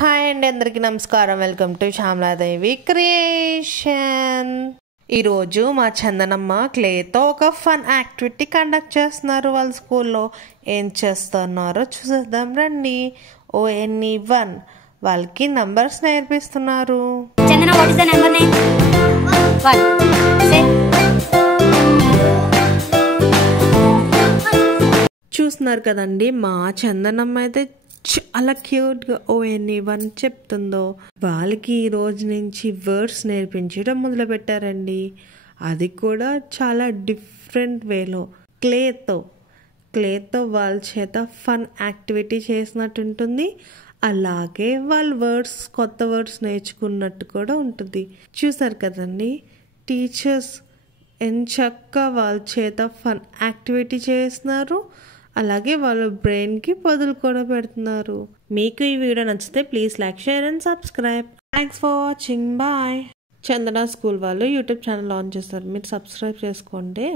Hi అండి, అందరికీ నమస్కారం. Welcome to Shyamala Devi creation. ఈరోజు మా చందనమ్మ క్లేతో ఒక ఫన్ యాక్టివిటీ కండక్ట్ చేస్తున్నారు. వాళ్ళ స్కూల్లో ఏం చేస్తున్నారో చూసేద్దాం రండి. ONE1 వాళ్ళకి నంబర్స్ నేర్పిస్తున్నారు. Chandana, what is the number name? 1. Say. చూస్తున్నారు కదండి, మా చందనమ్మ అయితే చాలా క్యూట్గా ONE1 చెప్తుందో. వాళ్ళకి ఈ రోజు నుంచి వర్డ్స్ నేర్పించడం మొదలుపెట్టారండి. అది కూడా చాలా డిఫరెంట్ వేలో, క్లేతో వాళ్ళ చేత ఫన్ యాక్టివిటీ చేసినట్టు ఉంటుంది. అలాగే వాళ్ళ కొత్త వర్డ్స్ నేర్చుకున్నట్టు కూడా ఉంటుంది. చూసారు కదండి, టీచర్స్ ఎంచక్కా వాళ్ళ చేత ఫన్ యాక్టివిటీ చేస్తున్నారు. అలాగే వాళ్ళ బ్రెయిన్కి పదులు కూడా పెడుతున్నారు. మీకు ఈ వీడియో నచ్చితే please like, share and subscribe. Thanks for watching. Bye. Chandana school వాళ్ళు యూట్యూబ్ ఛానల్ లాంచ్ చేస్తారు, మీరు సబ్స్క్రైబ్ చేసుకోండి.